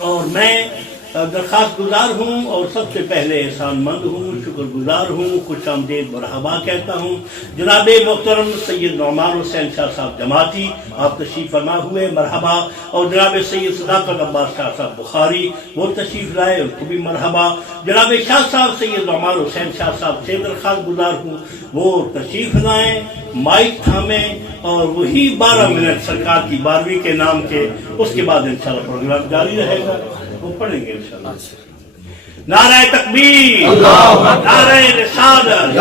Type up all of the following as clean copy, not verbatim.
और मैं दरख्वास्त गुजार हूँ और सबसे पहले एहसानमंद हूँ, शुक्रगुजार हूँ, खुश आमदेद मरहबा कहता हूँ। जनाब मोहतरम सैयद नौमान हुसैन शाह साहब जमाती आप तशरीफ़ फरमा हुए, मरहबा। और जनाब सैयद सदाकत अब्बास शाह साहब बुखारी वो तशरीफ़ लाए, उनको भी मरहबा। जनाब शाह साहब सैयद नौमान हुसैन शाह साहब से दरख्वास्त गुजार हूँ, वो तशरीफ़ लाएँ, माइक थामें और वही 12 मिनट सरकार की 12वीं के नाम के, उसके बाद इंशाल्लाह प्रोग्राम जारी रहेगा, वो पढ़ेंगे इंशाल्लाह। नारे तकबीर, नारे रिसालत,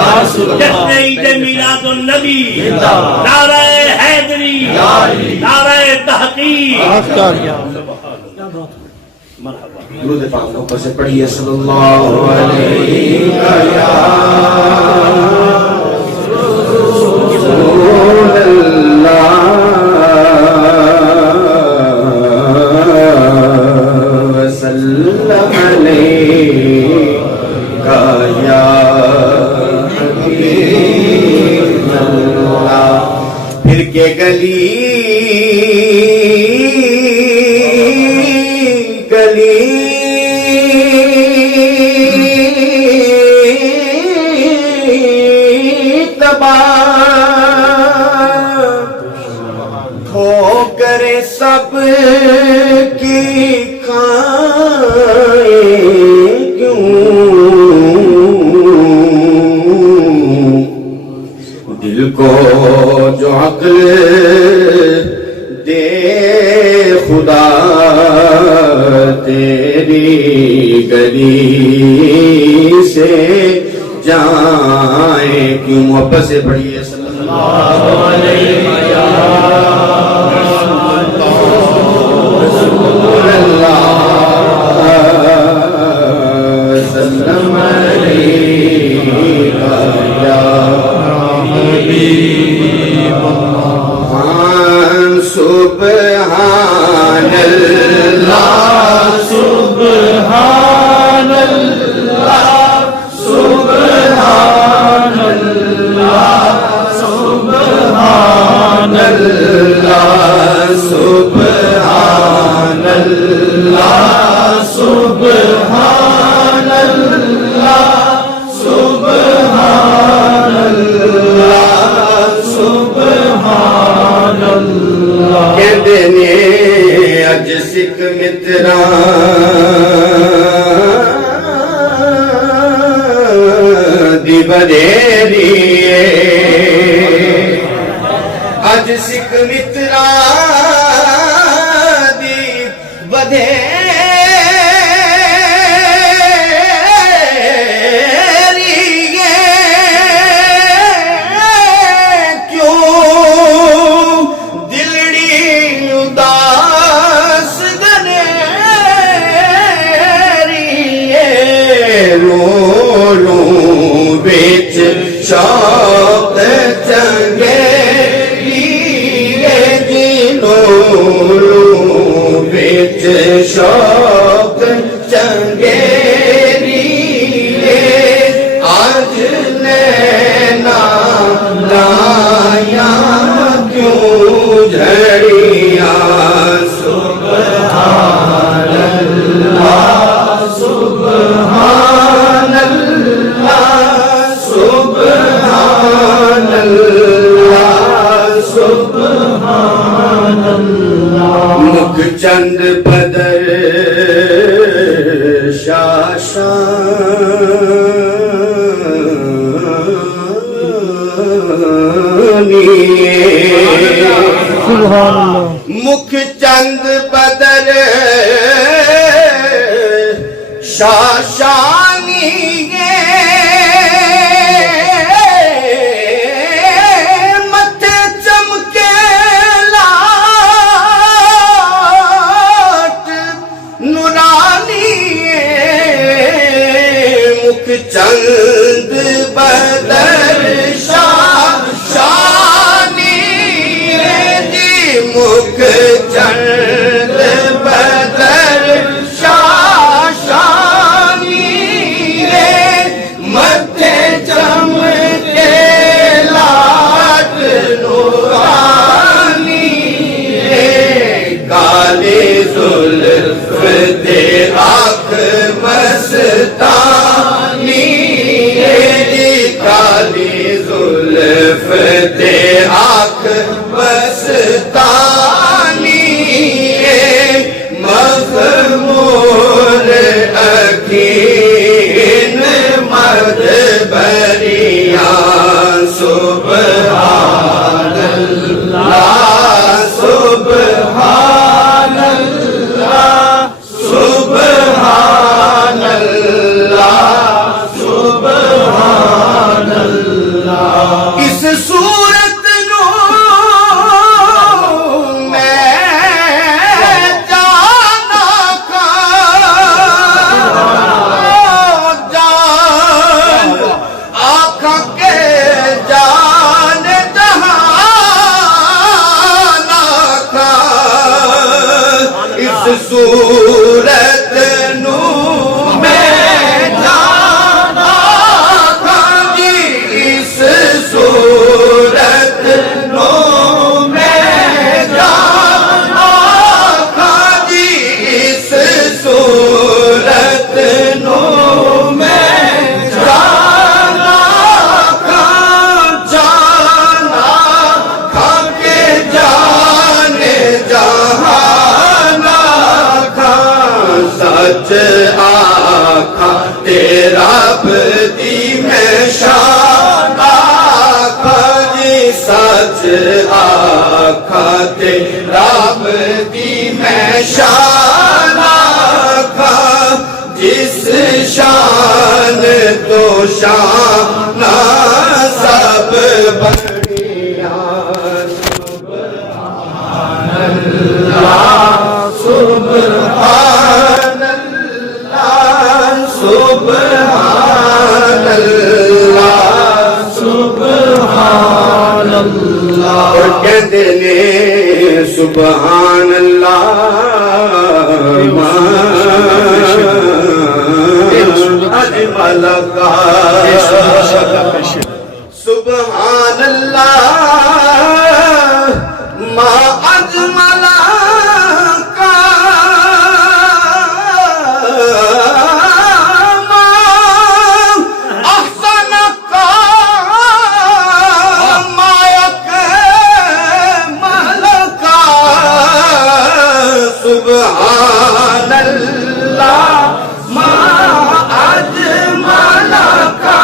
जश्न ईद मिलादुन नबी, नारे हैदरी, नारे तहकीक। दुरूद पाक ऊपर से पढ़िए सल्लल्लाहु अलैहि फिर के गली गली तबाह हो करे सब की खाए क्यों, दिल को जो अक्ल दे खुदा तेरी गली से जाए क्यों। मोहब्बत से पढ़िए सल्लल्लाहु अलैहि अज सिख मित्रा दी बदेरी, अज सिख मित्रा दी बदेरी शौक चंगेरी जिनों बिच शौक चंगेरी आज नैना लाया क्यों झड़िया। सुभान अल्लाह सुभान अल्लाह सुभान अल्लाह सुभान अल्लाह। मुख चंद बदर शाशानी, मुख चंद बदर शाशानी मथे चमके लाट नूरानी, मुख चंद बदर शाशानी जी, मुख चंद बदर शाशानी मथे चमके लाट नूरानी, काले जुल्फ ते आँख मस्तानी तेरी काली जुल्फ ते आँख मस्तानी मखमूर अखीन मद बरिया सुभान अल्लाह सुभान अल्लाह सुभान अल्लाह सुभान अल्लाह। इस सूरत नू मैं जाना जान आँखों के जान जहाना का। इस सूरत नू मैं जाना जी इस सूरत नू मैं जाना जी इस सूरत नू मैं जाना जाना खा के जाने जहाना खा। सच आखा तेरा बदी में शान आखा जी सच आखा तेरा बदी में शान आखा। जिस शान तो शान सब बढ़िया सुभान अल्लाह सुभान अल्लाह सुभान अल्लाह सुभान अल्लाह। और कहते ने सुभान अल्लाह अजमल का सुभान अल्लाह मा अजमल का मा अहसन का मायक मलका। सुभान अल्लाह मा अजमल का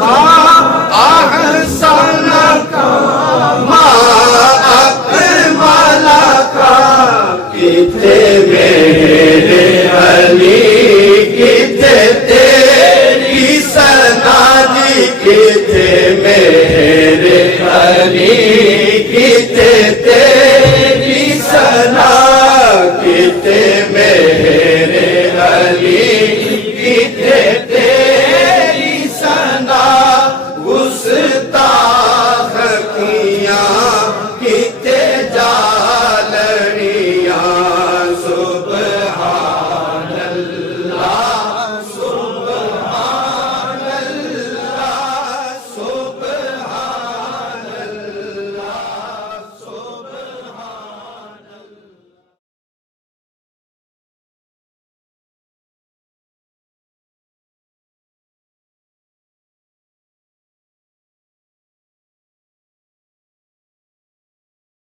मा अहसन का मा अकमल का। किथे